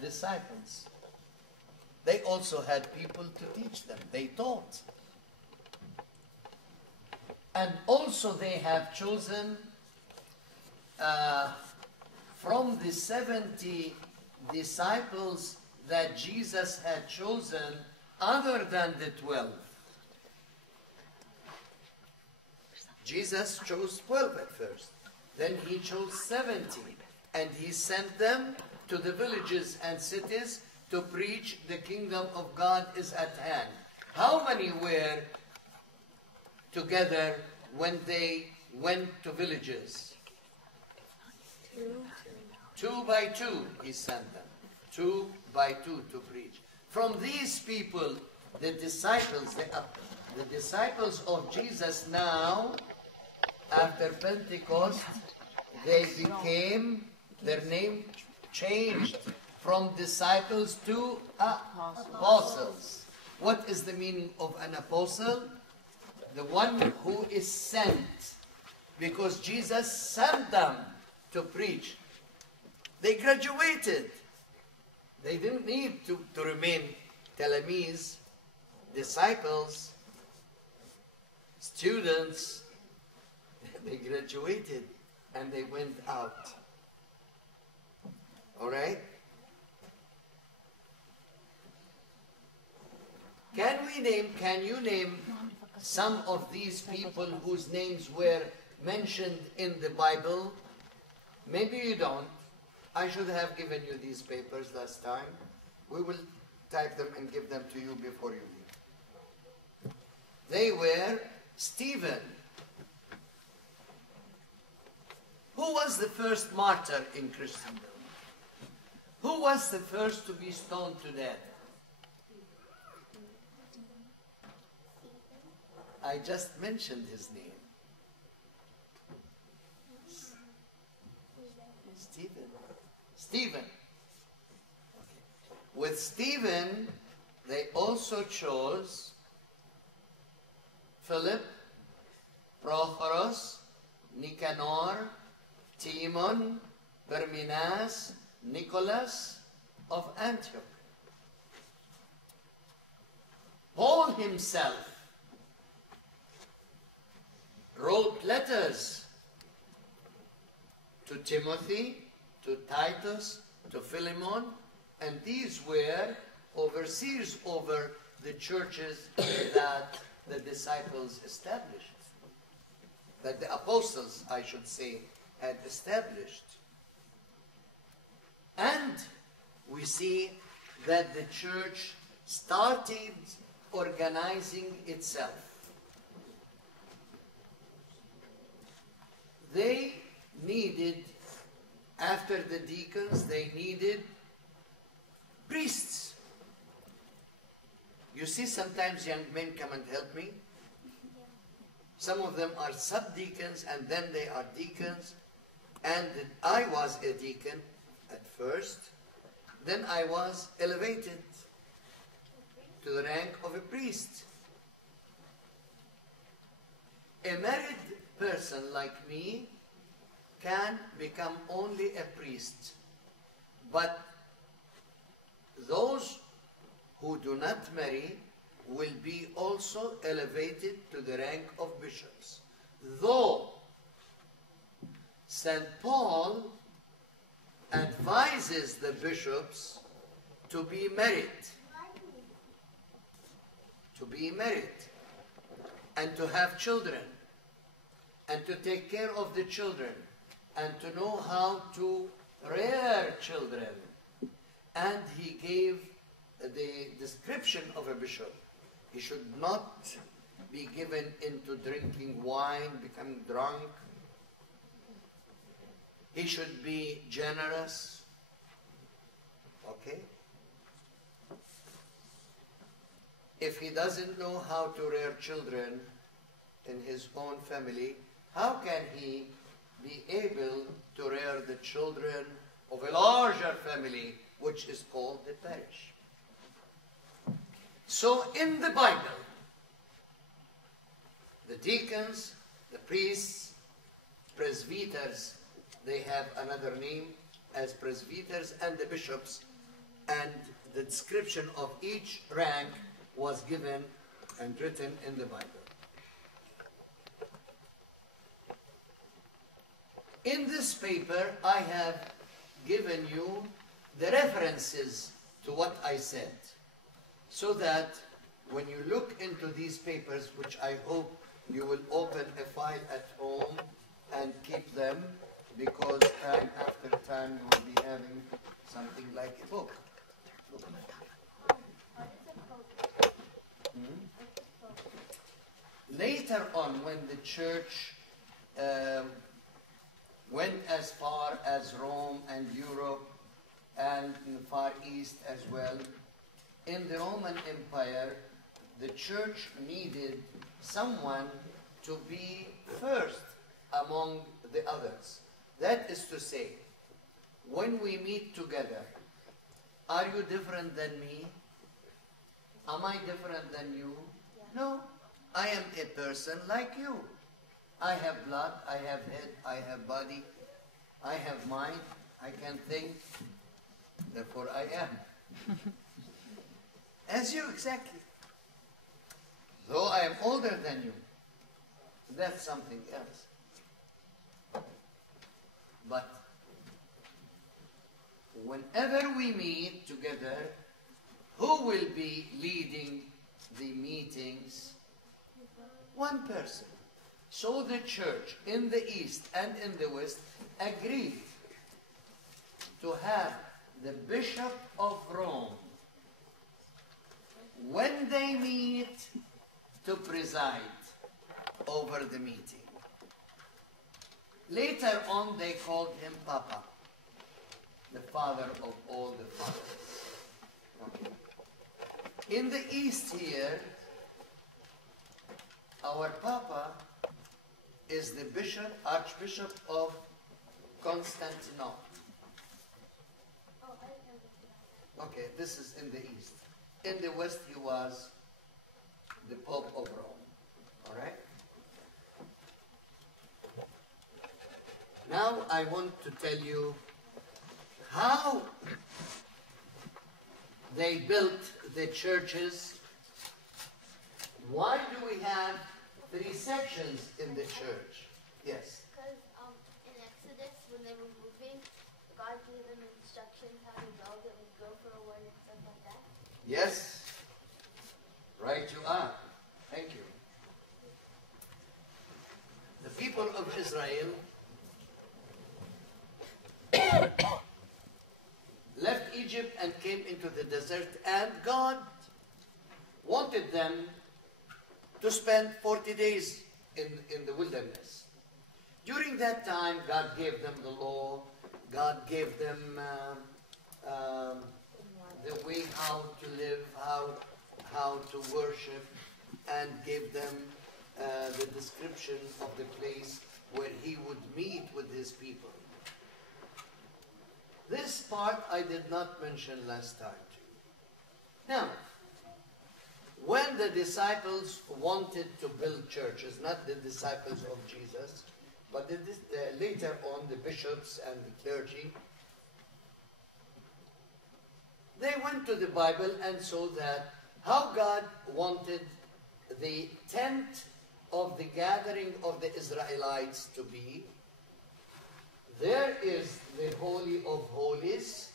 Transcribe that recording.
disciples. They also had people to teach them. They taught. And also they have chosen from the 70 disciples that Jesus had chosen other than the 12. Jesus chose 12 at first. Then he chose 70. And he sent them to the villages and cities to preach the kingdom of God is at hand. How many were together when they went to villages? 2 by 2 he sent them. 2 by 2 to preach. From these people, the disciples of Jesus now, after Pentecost, they became, their name changed from disciples to apostles. What is the meaning of an apostle? The one who is sent, because Jesus sent them to preach. They graduated. They didn't need to remain Talamis, disciples, students. They graduated and they went out. All right? Can you name some of these people whose names were mentioned in the Bible? Maybe you don't. I should have given you these papers last time. We will type them and give them to you before you leave. They were Stephen. Who was the first martyr in Christendom? Who was the first to be stoned to death? I just mentioned his name. Stephen. With Stephen, they also chose Philip, Prochorus, Nicanor, Timon, Parmenas, Nicholas of Antioch. Paul himself wrote letters to Timothy, to Titus, to Philemon, and these were overseers over the churches that the disciples established, that the apostles, I should say, had established. And we see that the church started organizing itself. They needed, after the deacons, they needed priests. You see, sometimes young men come and help me. Some of them are subdeacons and then they are deacons. And I was a deacon at first. Then I was elevated to the rank of a priest. A married person like me can become only a priest. But those who do not marry will be also elevated to the rank of bishops. Though St. Paul advises the bishops to be married, and to have children, and to take care of the children, and to know how to rear children. And he gave the description of a bishop. He should not be given into drinking wine, becoming drunk. He should be generous. Okay? If he doesn't know how to rear children in his own family, how can he be able to rear the children of a larger family, which is called the parish? So in the Bible, the deacons, the priests, presbyters, they have another name as presbyters, and the bishops and the description of each rank was given and written in the Bible. In this paper, I have given you the references to what I said, so that when you look into these papers, which I hope you will open a file at home and keep them, because time after time you will be having something like a book. Later on, when the church went as far as Rome and Europe and in the Far East as well, in the Roman Empire, the church needed someone to be first among the others. That is to say, when we meet together, are you different than me? Am I different than you? No. I am a person like you. I have blood, I have head, I have body, I have mind, I can think, therefore I am. As you, exactly. Though I am older than you, that's something else. But whenever we meet together, who will be leading the meetings? One person. So the church in the East and in the West agreed to have the Bishop of Rome, when they meet, to preside over the meeting. Later on, they called him Papa, the father of all the fathers. In the East here, our Papa is the Bishop, Archbishop of Constantinople. Okay, this is in the East. In the West, he was the Pope of Rome. All right? Now I want to tell you how they built the churches. Why do we have 3 sections in the church? Yes. Because in Exodus, when they were moving, God gave them instructions how to build it with gopher wood and stuff like that. Yes. Right you are. Thank you. The people of Israel left Egypt and came into the desert, and God wanted them to spend 40 days in the wilderness. During that time, God gave them the law. God gave them the way how to live, how to worship, and gave them the description of the place where he would meet with his people. This part I did not mention last time. Now, when the disciples wanted to build churches, not the disciples of Jesus, but later on the bishops and the clergy, they went to the Bible and saw that how God wanted the tent of the gathering of the Israelites to be. There is the Holy of Holies,